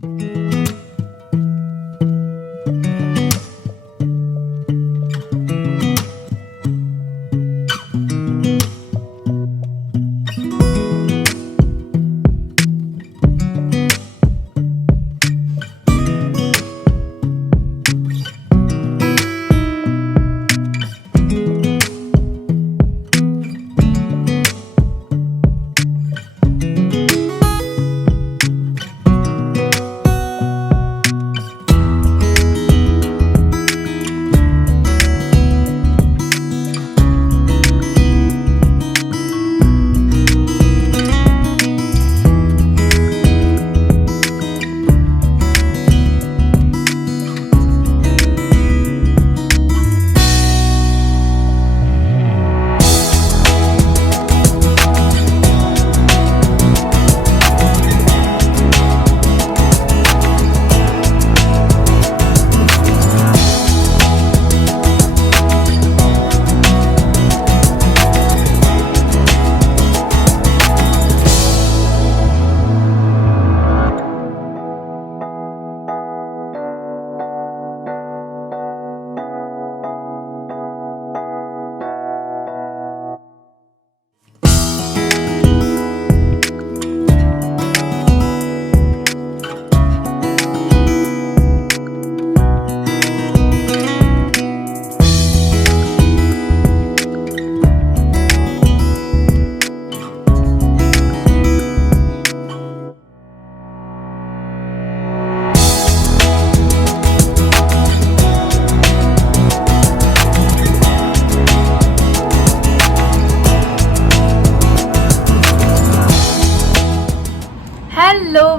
Hello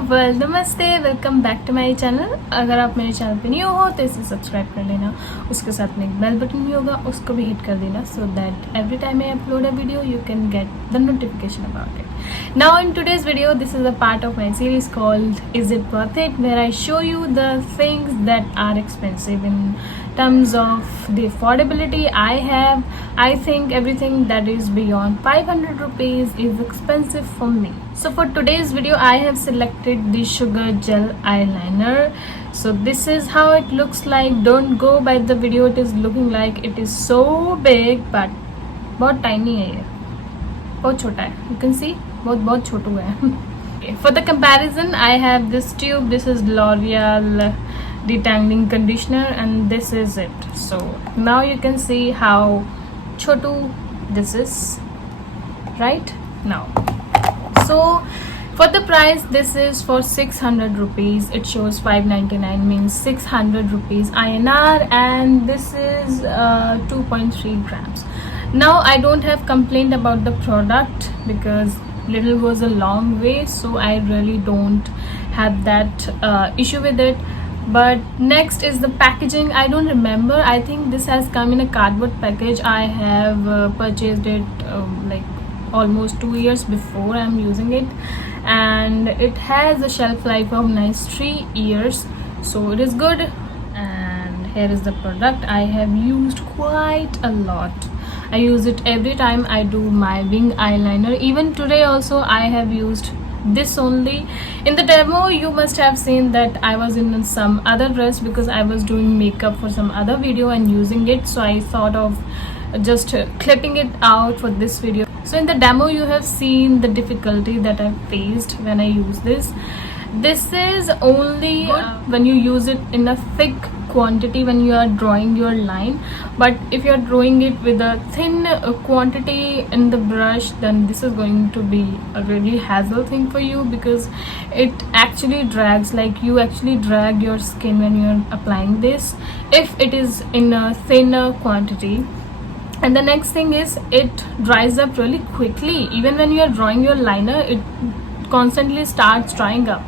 world, नमस्ते, welcome back to my channel. अगर आप मेरे चैनल पे न्यू हो तो इसे सब्सक्राइब कर लेना। उसके साथ में एक बेल बटन भी होगा, उसको भी हिट कर देना, so that every time I upload a video you can get the notification about it. Now in today's video, this is a part of my series called Is It Worth It, where I show you the things that are expensive in terms of the affordability I think everything that is beyond 500 rupees is expensive for me. So for today's video I have selected the Sugar Gel eyeliner. So this is how it looks like. Don't go by the video it is looking like it is so big, but बहुत tiny है ये, बहुत छोटा है. You can see बहुत छोटू है. For the comparison, I have this tube. This is L'Oreal detangling conditioner and this is it. So now you can see how chotu this is right now. So for the price, this is for 600 rupees. It shows 599, means 600 rupees INR, and this is 2.3 grams. Now I don't have complaint about the product because little goes a long way, so I really don't have that issue with it. But next is the packaging. I don't remember, I think this has come in a cardboard package. I have purchased it like almost 2 years before I'm using it, and it has a shelf life of nice 3 years, so it is good. And here is the product. I have used quite a lot. I use it every time I do my wing eyeliner. Even today also I have used this only. In the demo you must have seen that I was in some other dress because I was doing makeup for some other video and using it, so I thought of just clipping it out for this video. So in the demo you have seen the difficulty that I faced when I use this. This is only when you use it in a thick quantity when you are drawing your line, but if you are drawing it with a thin quantity in the brush, then this is going to be a really hassle thing for you because it actually drags, like you actually drag your skin when you are applying this if it is in a thinner quantity. And the next thing is it dries up really quickly. Even when you are drawing your liner, it constantly starts drying up.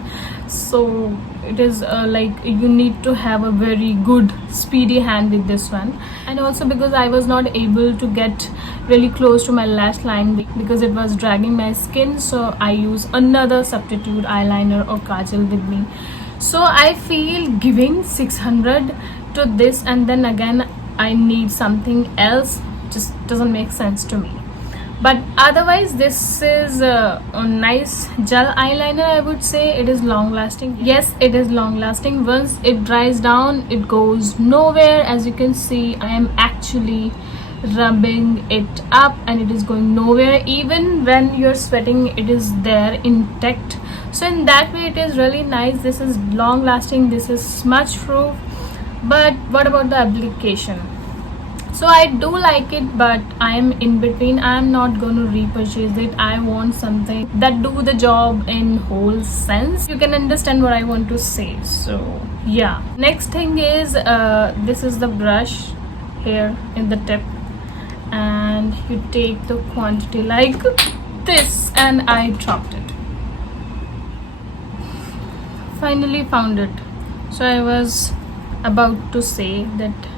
So it is like you need to have a very good speedy hand with this one. And also because I was not able to get really close to my lash line because it was dragging my skin, so I use another substitute eyeliner or kajal with me. So I feel giving 600 to this and then again I need something else just doesn't make sense to me. but otherwise this is a nice gel eyeliner. I would say it is long lasting. Yes, it is long lasting. Once it dries down, it goes nowhere. As you can see, I am actually rubbing it up and it is going nowhere. Even when you're sweating, it is there intact. So in that way it is really nice. This is long lasting, this is smudge proof. But what about the application? So I do like it, but I am in between. I am not going to repurchase it. I want something that do the job in whole sense. You can understand what I want to say. So yeah, next thing is this is the brush here in the tip, and you take the quantity like this, and I dropped it. Finally found it. So I was about to say that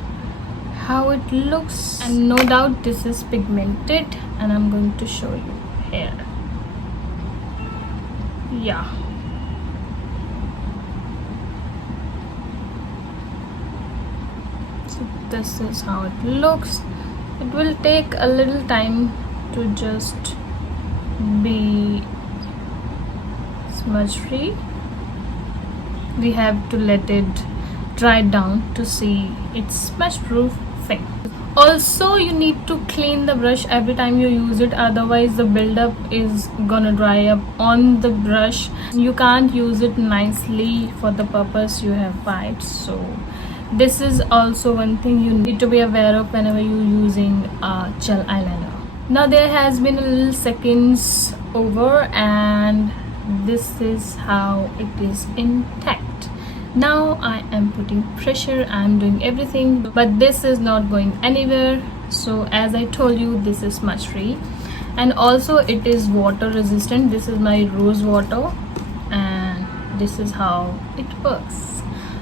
how it looks, and no doubt this is pigmented, and I'm going to show you here. Yeah, so this is how it looks. It will take a little time to just be smudge free. We have to let it dry down to see its smudge proof thing. Also, you need to clean the brush every time you use it, otherwise the buildup is gonna dry up on the brush. You can't use it nicely for the purpose you have bought. So this is also one thing you need to be aware of whenever you're using gel eyeliner. Now there has been a little seconds over, and this is how it is intact. Now I am putting pressure, I am doing everything, but this is not going anywhere. So as I told you, this is smudge free, and also it is water resistant. This is my rose water, and this is how it works.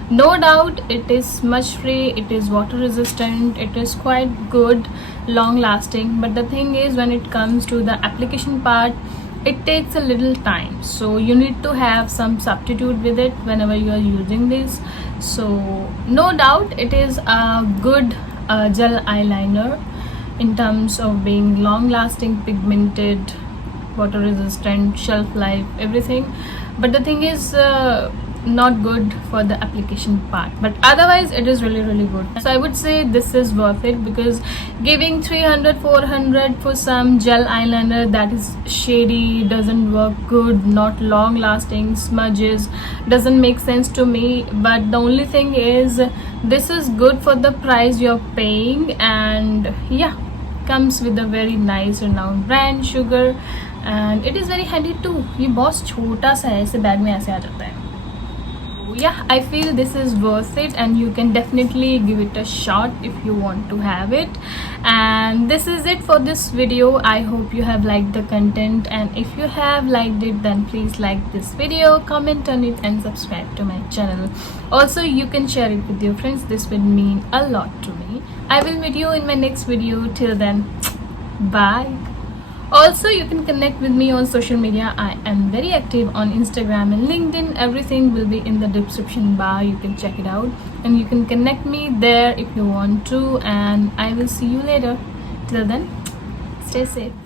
No doubt it is smudge free, it is water resistant, it is quite good, long lasting. But the thing is, when it comes to the application part, it takes a little time. So you need to have some substitute with it whenever you are using this. So no doubt it is a good gel eyeliner in terms of being long lasting, pigmented, water resistant, shelf life, everything. But the thing is not good for the application part, but otherwise it is really good. So I would say this is worth it, because giving 300-400 for some gel eyeliner that is shady, doesn't work good, not long lasting, smudges, doesn't make sense to me. But the only thing is, this is good for the price you're paying, and yeah, comes with a very nice renowned brand Sugar, and it is very handy too. ये बहुत छोटा सा है, इसे bag में ऐसे आ जाता है. Yeah, I feel this is worth it, and you can definitely give it a shot if you want to have it. And this is it for this video. I hope you have liked the content, and if you have liked it, then please like this video, comment on it, and subscribe to my channel. Also, you can share it with your friends. This would mean a lot to me. I will meet you in my next video. Till then, bye. Also, you can connect with me on social media. I am very active on Instagram and LinkedIn. Everything will be in the description bar. You can check it out, and you can connect me there if you want to. And I will see you later. Till then, stay safe.